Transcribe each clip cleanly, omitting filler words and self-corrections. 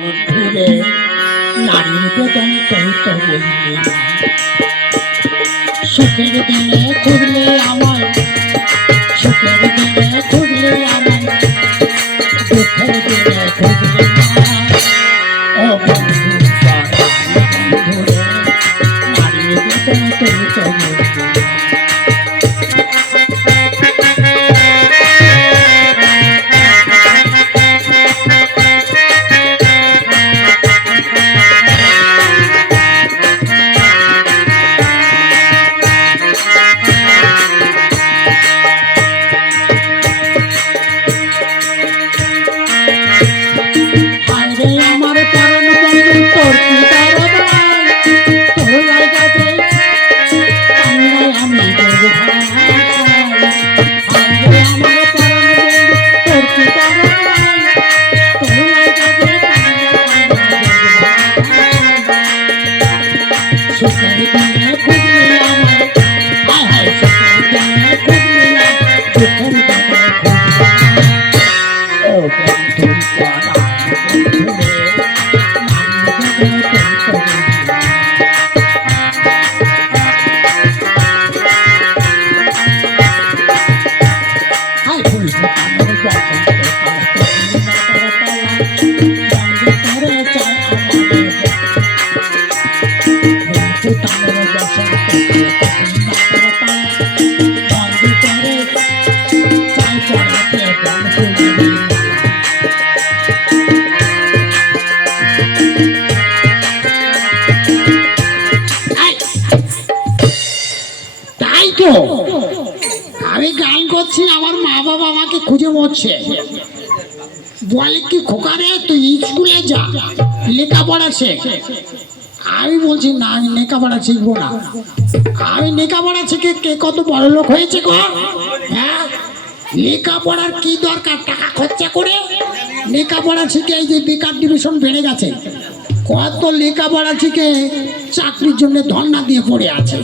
বন্ধুরে নারীর বেতন করিত বললি সুখের দিনে খুঁজলে আমার সুখের দিনে খুঁজলে আমার দুঃখের দিনে খুঁজলে ও বন্ধু বন্ধুরে নারীর বেতন করিত বললি আমি গান করছি, আমার মা বাবা আমাকে খুঁজে মরছে, বলে কি খোকারে তুই স্কুলে যা, লেখাপড়া শেখ। আমি বলছি না, আমি লেখাপড়া শিখবো না। আমি লেখাপড়া শিখে কে কত বড় লোক হয়েছে গো? হ্যাঁ, লেখাপড়ার কি দরকার টাকা খরচা করে? লেখাপড়া শিখে এই যে বেকার ডিভিশন বেড়ে গেছে, কত লেখাপড়া শিখে চাকরির জন্য ধর্ণা দিয়ে পড়ে আছে।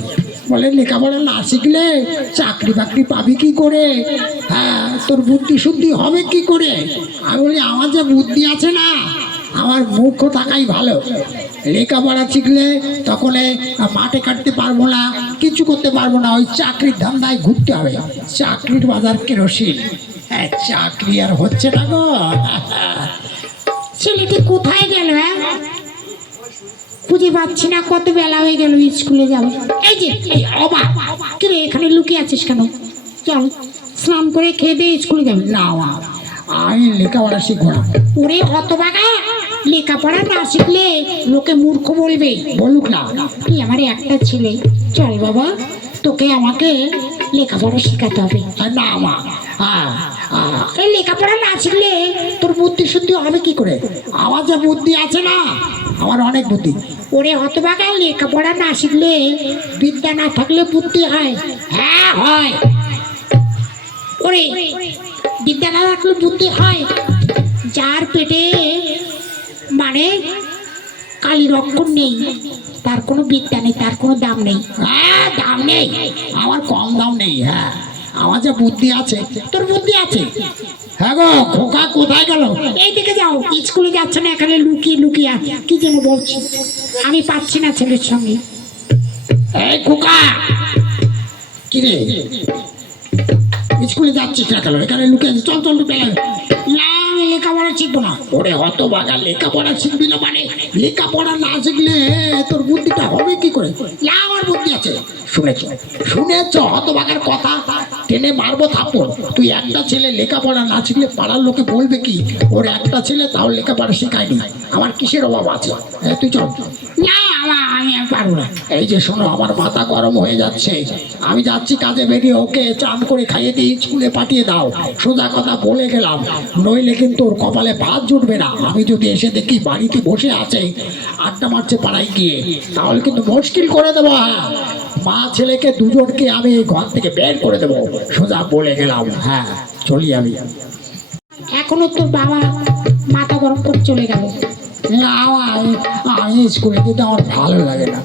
বলে লেখাপড়া না শিখলে চাকরি বাকরি পাবি কি করে? হ্যাঁ, তোর বুদ্ধি শুদ্ধি হবে কি করে? আমি বলি আমার যে বুদ্ধি আছে না, আমার মূর্খ থাকাই ভালো। লেখাপড়া শিখলে তখন মাঠে কাটতে পারবো না, কিছু করতে পারবো না, ওই চাকরির ধান্দায় ঘুরতে হবে। চাকরির বাজার কেরোসিন। হ্যাঁ, চাকরি আর হচ্ছে না গো। ছেলেটি কোথায় গেল? খুঁজে পাচ্ছি না, কত বেলা হয়ে গেল, স্কুলে যাবো। এই যে অবাক, কিরে এখানে লুকিয়ে আছিস কেন? চল স্নান করে খেয়ে দিয়ে স্কুলে যাবি। না, আমি লেখাপড়া শিখবো না। ওরে হতভাগা, লেখাপড়া না শিখলে লোকে মূর্খ বলবে। বলুক না, তুই আমার একটা ছেলে, চল বাবা তোকে আমাকে লেখাপড়া শেখাতে হবে। না মা, লেখাপড়া না শিখলে তোর বুদ্ধি শুদ্ধি হবে কি করে? আমার যে বুদ্ধি আছে না, আমার অনেক বুদ্ধি। ওরে হতভাগা, লেখাপড়া না শিখলে, বিদ্যা না থাকলে বুদ্ধি হয়? হ্যাঁ হয়। ওরে বিদ্যা না থাকলে বুদ্ধি হয়? যার পেটে মানে কালির অক্ষর নেই, তার কোনো বিদ্যা নেই, তার কোনো দাম নেই। হ্যাঁ, দাম নেই, আমার কম দাম নেই। হ্যাঁ, আমার যে বুদ্ধি আছে। তোর বুদ্ধি আছে? হ্যাঁ গো, খোকা কোথায় গেল? এই দিকে যাও, স্কুলে যাচ্ছে না, এখানে লুকিয়ে লুকিয়ে কি যেন বলছি, আমি পাচ্ছি না ছেলের সঙ্গে। এই খোকা, কি রে স্কুলে যাচ্ছিস না কেন? এখানে লুকিয়ে আছিস, চল চল পেলে। না, আমি লেখাপড়া শিখবো না। ওরে হতভাগা, লেখাপড়া শিখবি না মানে? লেখাপড়া না শিখলে তোর বুদ্ধিটা হবে কি করে? না, আমার বুদ্ধি আছে। শুনেছ হতভাগার কথা? টেনে মারবো থাপ্পড়। তুই একটা ছেলে লেখাপড়া না শিখলে পাড়ার লোকে বলবে কি, ওর একটা ছেলে তাও লেখাপড়া শেখায়নি। আমার কিসের অভাব আছে? তুই চল। না, আমি পারবো না। এই যে শোনো, আমার মাথা গরম হয়ে যাচ্ছে, আমি যাচ্ছি কাজে বেরিয়ে, ওকে চান করে খাইয়ে দিয়ে স্কুলে পাঠিয়ে দাও। সোজা কথা বলে গেলাম, নইলে কিন্তু ওর কপালে ভাত জুটবে না। আমি যদি এসে দেখি বাড়িতে বসে আছে আড্ডা মারছে পাড়ায় গিয়ে, তাহলে কিন্তু মুশকিল করে দেবো। হ্যাঁ, মা ছেলেকে দুজনকে আমি এই ঘর থেকে বের করে দেবো, সোজা বলে গেলাম। হ্যাঁ, চলি আমি। এখনো তোর বাবা মাথা গরম করে চলে গেল। না, আমি স্কুলে যেতে আমার ভালো লাগে না।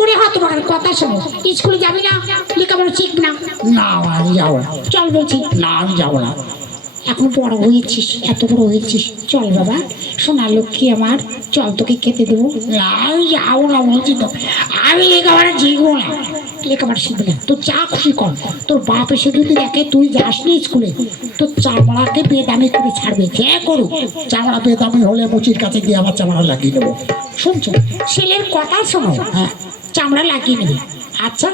ওরে হতভাগার কথা শোনো, স্কুলে যাবি না, লেখাপড়া শিখবি না? না, আমি যাবো না। চল বলছি। না, আমি যাবো না। এখন বড় হয়েছিস, এত বড় হয়েছিস, চল বাবা, সোনা লক্ষ্মী আমার, চল তোকে খেতে দেবো। আমি যাবো না বলছি তো, আমি লেখাপড়া শিখবো না। লেখাপড়া শিখবি না, তোর যা খুশি কর। তোর বাপ এসে যদি দেখে তুই যাসনি স্কুলে, তোর চামড়াকে বেদামি করে ছাড়বে। সে করুক, চামড়া পেতামি হলে মুচির কাছে গিয়ে আমার চামড়া লাগিয়ে দেবো। শুনছো, ছেলের কথা শোনো। হ্যাঁ, চামড়া লাগিয়ে নেবে। আচ্ছা,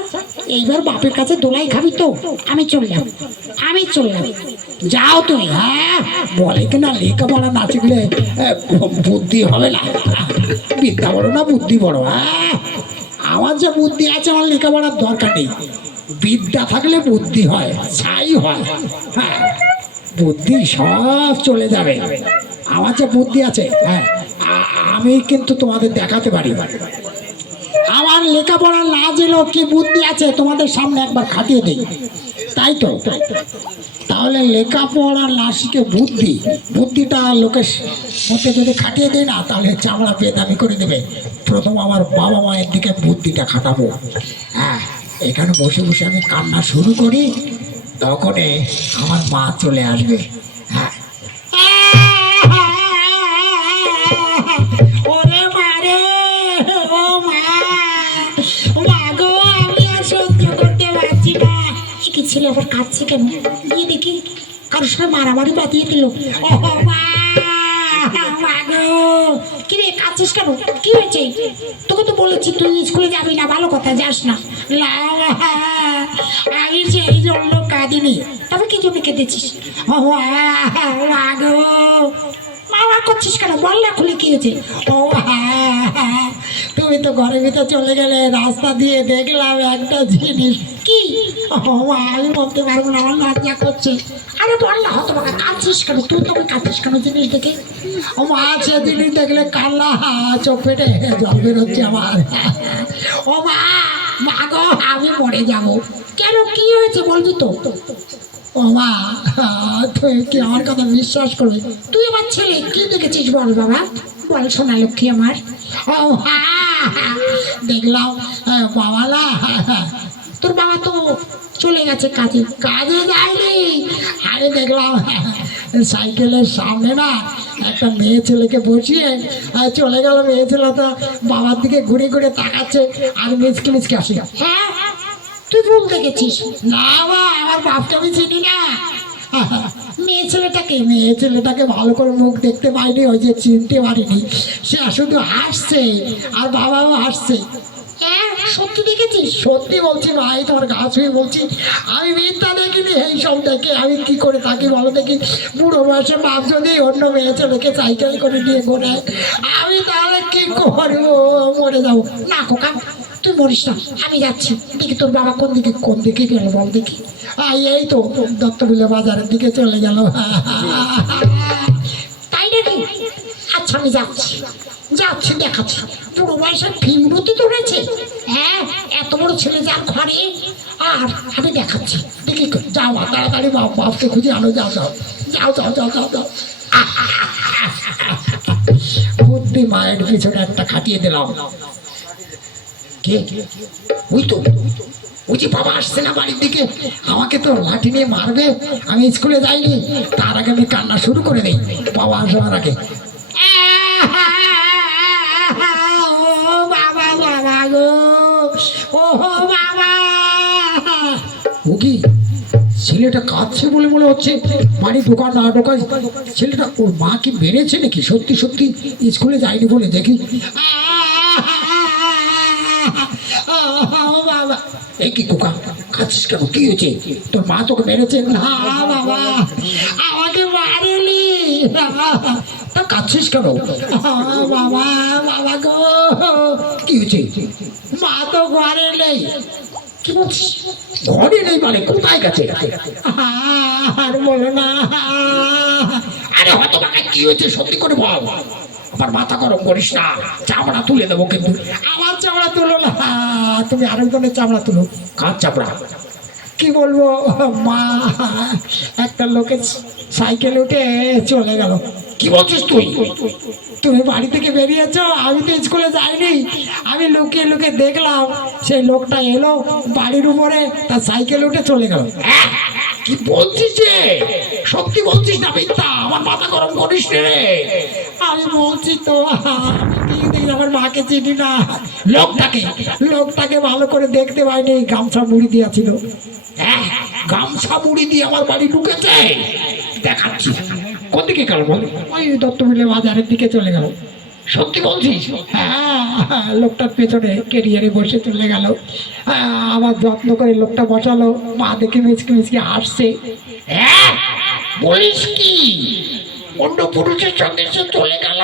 এইবার বাপের কাছে দোলাই খাবি তো? আমি চললাম, আমি চললাম। যাও তুমি। হ্যাঁ, বলে কিনা লেখাপড়া না শিখলে বুদ্ধি হবে না। বিদ্যা বড় না বুদ্ধি বড়। হ্যাঁ, আমার যে বুদ্ধি আছে, আমার লেখাপড়ার দরকার নেই। বিদ্যা থাকলে বুদ্ধি হয়, ছাই হয়। হ্যাঁ, বুদ্ধি সব চলে যাবে। আমার যে বুদ্ধি আছে, হ্যাঁ, আমি কিন্তু তোমাদের দেখাতে পারি। আমার লেখাপড়া না জেনেও কি বুদ্ধি আছে তোমাদের সামনে একবার খাটিয়ে দিই। তাই তো, তাহলে লেখাপড়া না শিখে বুদ্ধি, বুদ্ধিটা লোকের মধ্যে যদি খাটিয়ে দিই না, তাহলে চামড়া বেদামি করে দেবে। প্রথম আমার বাবা মায়ের দিকে বুদ্ধিটা খাটাবো। হ্যাঁ, এখানে বসে বসে আমি কান্না শুরু করি, তখনই আমার মা চলে আসবে। হ্যাঁ, ওরে মারে, ও মা, মা গো, আমি আর সহ্য করতে পারছি না। কি ছেলে আবার কাঁদছে কেন? গিয়ে দেখি কারোর সঙ্গে মারামারি বাঁধিয়ে দিল। ও মা, মা গো, কি রে কাঁদছিস কেন? কি হয়েছে? তোকে তো বলেছি তুই স্কুলে যাবি না, ভালো কথা, যাস না। না, আমি সেই জন্য কাঁদিনি। তবে কি জন্য কেঁদেছিস? ও মা গো, মামা করছিস কেন? বল না খুলে কি হয়েছে? ও হ্যাঁ, তুমি তো ঘরের ভিতর চলে গেলে, রাস্তা দিয়ে দেখলাম একটা জিনিস। কি? ও মা, আমি বলতে পারবো না, আমার লজ্জা করছে। আরে বল না, হতো বাবা, কাঁদছিস কেন? তুই তোকে কাঁদছিস কেন জিনিস দেখে? ও মা, সে জিনিস দেখলে কান্না চোখ পেটে জল বেরোচ্ছে আমার। ও মা, মা গো, আমি মরে যাবো। কেন, কি হয়েছে বলবি তো? ও মা, তুমি কি আমার কথা বিশ্বাস করবে? তুই আমার ছেলে, কি দেখেছিস বল বাবা, বল সোনা লক্ষ্মী আমার। ও হ্যাঁ, দেখলাম বাবা না, তোর বাবা তো চলে গেছে কাজে। কাজে যায়নি। আমি দেখলাম সাইকেলের সামনে না একটা মেয়ে ছেলেকে বসিয়ে চলে গেল। মেয়ে ছেলেটা বাবার দিকে ঘুরে ঘুরে তাকাচ্ছে আর মিচকি মিচকি আসে। হ্যাঁ, তুই ভুল দেখেছিস। না মা, আমার বাপকে আমি চিনি না। মেয়ে ছেলেটাকে ভালো করে মুখ দেখতে পাইনি, ওই যে চিনতে পারিনি। সে শুধু হাসছে আর বাবাও হাসছে। হ্যাঁ, সত্যি দেখেছিস? সত্যি বলছি ভাই, তোমার গা ছুঁয়ে বলছি, আমি মিথ্যা দেখিনি। এই সব দেখে আমি কি করে থাকি বলো দেখি? বুড়ো বয়সে বাপ যদি অন্য মেয়ে ছেলেকে সাইকেল করে নিয়ে ঘোরায়, আমি তাহলে কি করবো? মরে যাবো। না খোকা, তুই মরিস না, আমি যাচ্ছি। দেখি তোর বাবা কোন দিকে গেল বল দেখি? এই তো দত্তবিলে বাজারের দিকে চলে গেল। তাই নাকি? আচ্ছা, আমি যাচ্ছি, যাচ্ছি, দেখাচ্ছি। বুড়ো বয়সের ফিমরতি ধরেছে। হ্যাঁ, এত বড় ছেলে যার ঘরে, আর আমি দেখাচ্ছি। দেখি, যাও তাড়াতাড়ি বাপকে খুঁজে আনো। যাও যাও যাও যাও যাও যাও যাও। বুদ্ধি মায়ের পিছনে একটা খাটিয়ে দিলাম। কে? ওই তো, ওই যে বাবা আসছে না বাড়ির দিকে, আমাকে তো লাঠি নিয়ে মারবে। আমি স্কুলে যাইনি, তার আগে আমি কান্না শুরু করে দিই বাবা আসার আগে। ও বাবা, বাবা গো, ও বাবা। ও কি, ছেলেটা কাঁদছে বলে মনে হচ্ছে। বাড়ি ঢোকা না ঢোকায় ছেলেটা, ওর মা কি মেরেছে নাকি? সত্যি সত্যি স্কুলে যায়নি বলে দেখি। ও বাবা, এই কি খোকা, কাঁদছিস কেন? কি হয়েছে? তোর মা তোকে মেরেছে? না বাবা, আমাকে মারেনি। তা কাঁদছিস কেন? বাবা, বাবা গো, কি হয়েছে? মা তো ঘরে নেই। কি বলছিস? ঘরে নেই মানে কোথায় গেছে? আর বলো না। আরে হতভাগা, কি হয়েছে সত্যি করে বল। আমার মাথা গরম করিস না, চামড়া তুলে দেবো কিন্তু। আমার চামড়া তুলো না, তুমি আরেকজনের চামড়া তুলো। কার চামড়া? কি বলবো মা, একটা লোকের সাইকেল উঠে চলে গেল। কি বলছিস তুই? তুমি বাড়ি থেকে বেরিয়েছো, আমি তো স্কুলে যাইনি। আমি লুকিয়ে লুকিয়ে দেখলাম সেই লোকটা এলো বাড়ির উপরে, তার সাইকেল উঠে চলে গেল। কি বলছিস যে? সত্যি বলছিস না মিথ্যা? আমার মাথা গরম করিস রে। আমি বলছি তো, আমি দিন আমার মাকে চিনি না। লোকটাকে ভালো করে দেখতে পাইনি, গামছা মুড়ি দিয়েছিল। হ্যাঁ, গামছা মুড়ি দিয়ে আমার বাড়ি ঢুকেছে। দেখাচ্ছি। কোন দিকে গেল বল? ওই দত্তমিলে বাজারের দিকে চলে গেল। সত্যি বলছিস? হ্যাঁ, লোকটার পেছনে কেরিয়ারে বসে চলে গেল। আবার যত্ন করে লোকটা বসালো, মা দেখে মিচকে মিচকে হাসছে। হ্যাঁ, বলিস কি? অন্য পুরুষের সঙ্গে সে চলে গেল?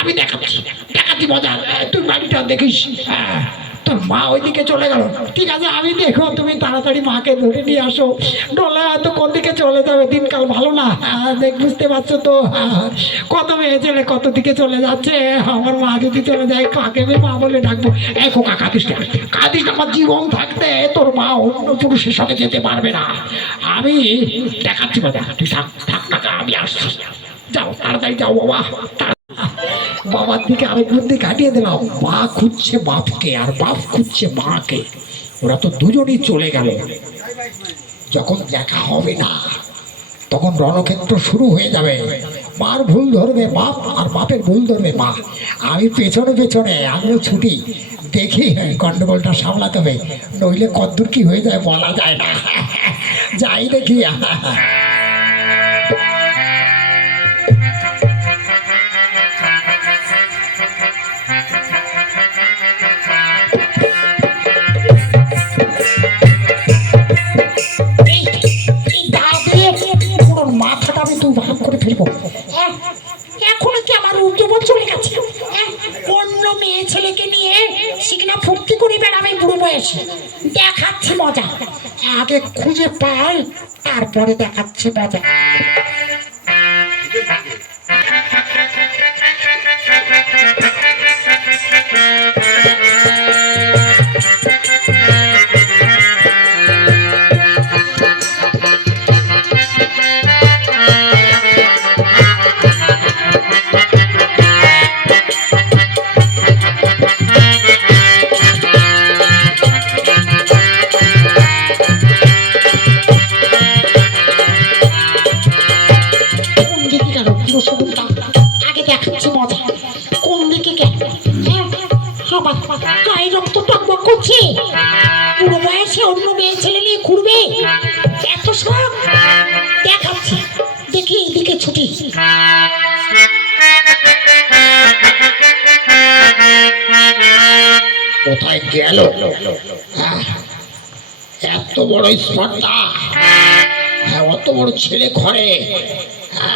আমি দেখাচ্ছি মজা। তুই বাড়িটা দেখিস। হ্যাঁ, তোর মা ওইদিকে চলে গেল। ঠিক আছে, আমি দেখো, তুমি তাড়াতাড়ি মাকে ধরে নিয়ে আসো। ডলে হয়তো কোন দিকে চলে যাবে, দিনকাল ভালো না। দেখ, বুঝতে পারছো তো, কত মেয়ে ছেলে কত দিকে চলে যাচ্ছে। আমার মা যদি চলে যায়, কাকে আমি মা বলে ডাকবো? এই খোকা, কাঁদিস না। আমার জীবন থাকতে তোর মা অন্য পুরুষের সঙ্গে যেতে পারবে না। আমি দেখাচ্ছি মজা। তুই থাক কাকা, আমি আসছি। যাও, তাড়াতাড়ি যাও বাবা। বাবার দিকে আরেক বুদ্ধি কাটিয়ে দিলাম। মা খুঁজছে বাপকে আর বাপ খুঁজছে মাকে। ওরা তো দুজনেই চলে গেল। যখন দেখা হবে না, তখন রণক্ষেত্র শুরু হয়ে যাবে। মার ভুল ধরবে বাপ আর বাপের ভুল ধরবে মা। আমি পেছনে পেছনে আমিও ছুটি, দেখি গন্ডগোলটা সামলাতে হবে, নইলে কদ্দূর কি হয়ে যায় বলা যায় না। যাই দেখি। মাথাটা আমি তুই ভাগ করে ফেলবো। এখনো কি আমার উদ্যোগ চলে গেছে? অন্য মেয়ে ছেলেকে নিয়ে শিখনা ফুর্তি করে বেড়াবে বুড়ো বয়সে। দেখাচ্ছি মজা। আগে খুঁজে পাই, তারপরে দেখাচ্ছি মজা। আগে দেখাচ্ছি মজা। কোন দিকে গেল? গায়ে রক্ত টকবক করছে। বুড়ো বয়সে অন্য মেয়ে ছেলে নিয়ে ঘুরবে, এত সব। দেখাচ্ছি, দেখি এইদিকে ছুটি। কোথায় গেল? এত বড় স্পর্ধা, অত বড় ছেলে ঘরে।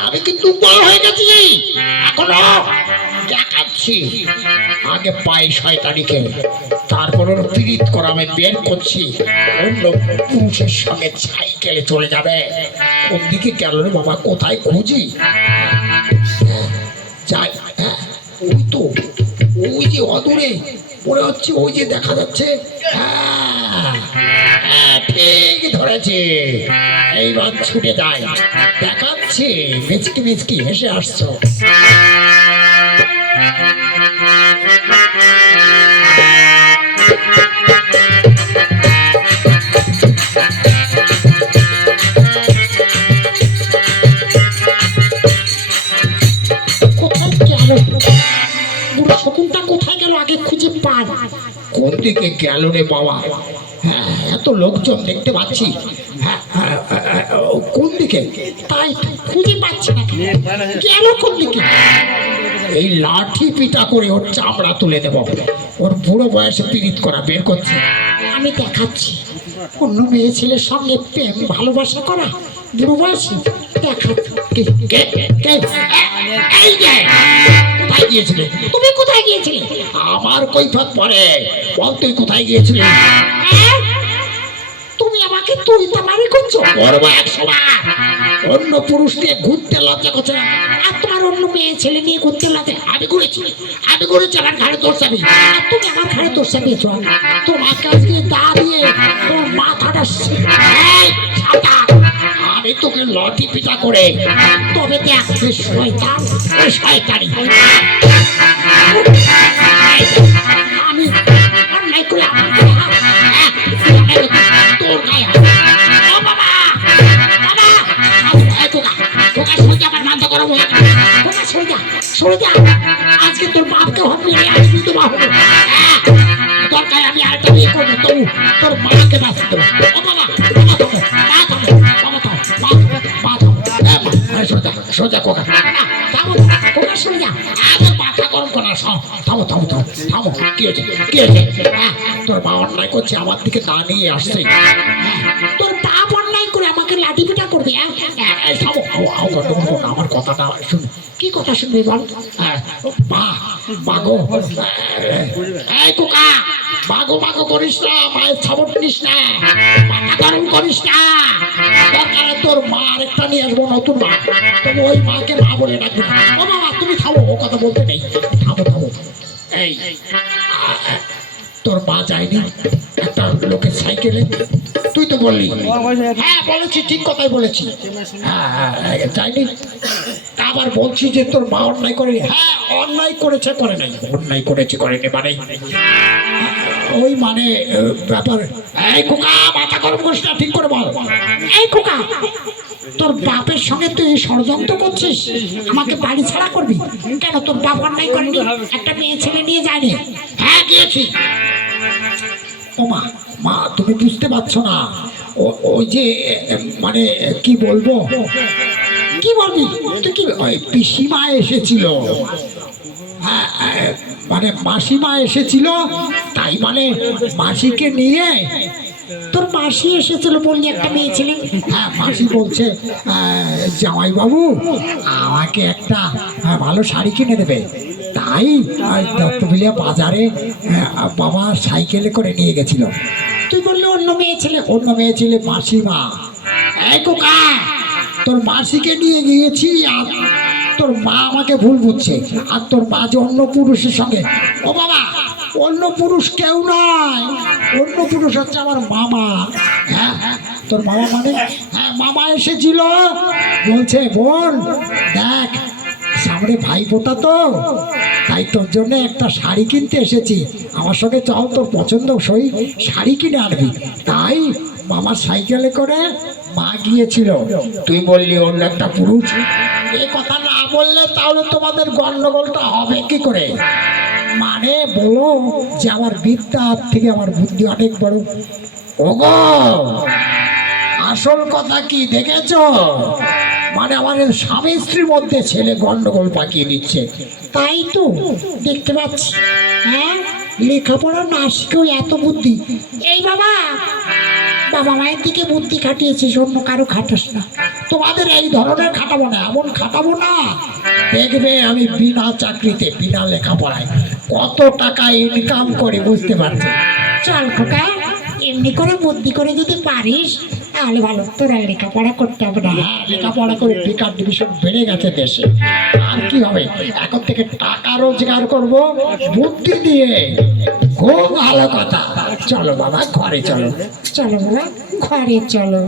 আমি কিন্তু বড় হয়ে গেছি এখনো। দেখাচ্ছি। আগে পাই শয়তানিকে, তারপর ওর পীড়িত করা আমি বের করছি। অন্য পুরুষের সঙ্গে সাইকেলে চলে যাবে। কোন দিকে গেল রে বাবা? কোথায় খুঁজি? যাই। ওই তো, ওই যে অদূরে মনে হচ্ছে, ওই যে দেখা যাচ্ছে। ঠিক ধরেছে। এইবার ছুটে যায়। দেখাচ্ছে। মিচকি মিচকি হেসে আসছো। কোথায় গেল বুড়ো শকুনটা? কোথায় গেল? আগে খুঁজে পাই। কোন দিকে গেল রে বাবা? এত লোকজন দেখতে পাচ্ছি। কোন দিকে? তাই খুঁজে পাচ্ছি না। গেল কোন দিকে? এই লাঠি পিটা করে ওর চামড়া তুলে দেব। ওর বুড়ো বয়সে পীড়িত করা বের করছে। আমি দেখাচ্ছি। অন্য মেয়ে ছেলের সঙ্গে প্রেম ভালোবাসা করা বুড়ো বয়সে দেখাচ্ছি। কোথায় গিয়েছিলে? তুমি কোথায় গিয়েছিলে? আমার কৈফত পরে বল, তুই কোথায় গিয়েছিলি? তুমি আমাকে তুই তামারি করছো? করবো 100 বার। অন্য পুরুষ নিয়ে ঘুরতে লজ্জা করছে না? আর তোমার অন্য মেয়ে ছেলে নিয়ে ঘুরতে লাগে? আমি ঘুরেছি আমার ঘাড়ে দোষ যাবি। আর তুমি আমার ঘরে দোষ চাপিয়েছ। তোমাকে আজকে দা দিয়ে তোমার মাথাটা আমি তোকে লটি পিটা করে, তবে দেখ শয়তান, শয়তানি। আমি অন্যায় করে আমার তোর গায়ে। ও বাবা, সরে যা, আজকে তোর বাপকে হবে আসবি তো বাপ, দরকার আমি আরেকটা বিয়ে করবো, তবু তোর মাকে বাঁচতে দেবো। ও বাবা, বাবা থামো, মা থামো, বাবা থামো, মা থামো, সোজা সোজা কোকা, থামো কোকা, সরে যা, আমার মাথা গরম করা, থামো থামো থামো থামো, কি হয়েছে কি হয়েছে? তোর মা অন্যায় করছে, আমার দিকে তা নিয়ে আসছে, তোর বাপ অন্যায় করে আমাকে লাঠি পিটা করবে। থামো, আমার কথাটা শুন। কি কথা শুনবি বল? মা মাগো, এই কোকা, মাগো মাগো করিস না, মায়ের ছাবট নিস না, মাথা গরম করিস না, দরকারে তোর মা আরেকটা নিয়ে আসবো, নতুন মা, তবে ওই মাকে মা বলে ডাকবি না। ও বাবা তুমি থামো, ও কথা বলতে নেই, থামো থামো। এই তোর মা যায়নি একটা লোকের সাইকেলে? তুই তো বললি। হ্যাঁ বলেছি, ঠিক কথাই বলেছি। হ্যাঁ যায়নি, আবার বলছি যে তোর মা অন্যায় করে। হ্যাঁ অন্যায় করেছে, করে নাই, অন্যায় করেছে করেনি মানে ওই মানে ব্যাপার। এই খোকা, মাথা গরম করিস না, ঠিক করে বল। এই খোকা, তোর বাপের সঙ্গে তুই ষড়যন্ত্র করছিস, আমাকে বাড়ি ছাড়া করবি কেন? তোর বাপ অন্যায় করেনি, একটা মেয়ে ছেলে নিয়ে যায়নি? হ্যাঁ গিয়েছি। ও মা, মা তুমি বুঝতে পারছো না, ওই যে মানে কি বলবো, কি বলবি তুই? কি ওই পিসিমা এসেছিল, হ্যাঁ মানে মাসিমা এসেছিল, তাই মানে মাসিকে নিয়ে। তোর মাসি এসেছিল বললি, একটা মেয়ে ছিলেন? হ্যাঁ মাসি বলছে জামাইবাবু আমাকে একটা ভালো শাড়ি কিনে দেবে, তাই দত্তবিলিয়া বাজারে বাবা সাইকেলে করে নিয়ে গেছিল। তুই বললি অন্য মেয়ে ছেলে? অন্য মেয়ে ছেলে মাসিমা। এই কোকা, তোর মাসিকে নিয়ে গিয়েছি, আর তোর মা আমাকে ভুল বুঝছে, আর তোর মা যে অন্য পুরুষের সঙ্গে। ও বাবা, অন্য পুরুষ কেউ নয়, অন্য পুরুষ হচ্ছে আমার মামা। হ্যাঁ তোর মামা মানে? হ্যাঁ মামা এসেছিল, বলছে বোন দেখ সামনে ভাইফোঁটা তো, তাই তোর জন্য একটা শাড়ি কিনতে এসেছি, আমার সঙ্গে চল, তোর পছন্দ সই শাড়ি কিনে আনবি। তাই মামার সাইকেলে করে মা গিয়েছিল। তুই বললি অন্য একটা পুরুষ। এই কথা না বললে তাহলে তোমাদের গন্ডগোলটা হবে কি করে? মানে বলো যে আমার বিদ্যা থেকে আমার বুদ্ধি অনেক বড়। ওগো আসল কথা কি দেখেছ? মানে আমাদের স্বামী স্ত্রীর মধ্যে ছেলে গন্ডগোল পাকিয়ে দিচ্ছে। তাই তো দেখতে পাচ্ছি। হ্যাঁ লেখাপড়া না শিখেও এত বুদ্ধি। এই বাবা, বাবা মায়ের দিকে বুদ্ধি খাটিয়েছিস, অন্য কারো খাটাস না। তোমাদের এই ধরনের খাটাবো না, এমন খাটাবো না, দেখবে আমি বিনা চাকরিতে বিনা লেখাপড়ায় কত টাকা ইনকাম করে, বুঝতে পারছি। চল খোকা, এমনি করে বুদ্ধি করে যদি পারিস তাহলে ভালো, তোরা লেখাপড়া করতে হবে না। হ্যাঁ লেখাপড়া করে বেকার ডিভিশন বেড়ে গেছে দেশে, আর কি হবে? এখন থেকে টাকা রোজগার করব বুদ্ধি দিয়ে। খুব ভালো কথা। চলো বাবা ঘরে চলো, চলো বাবা ঘরে চলো।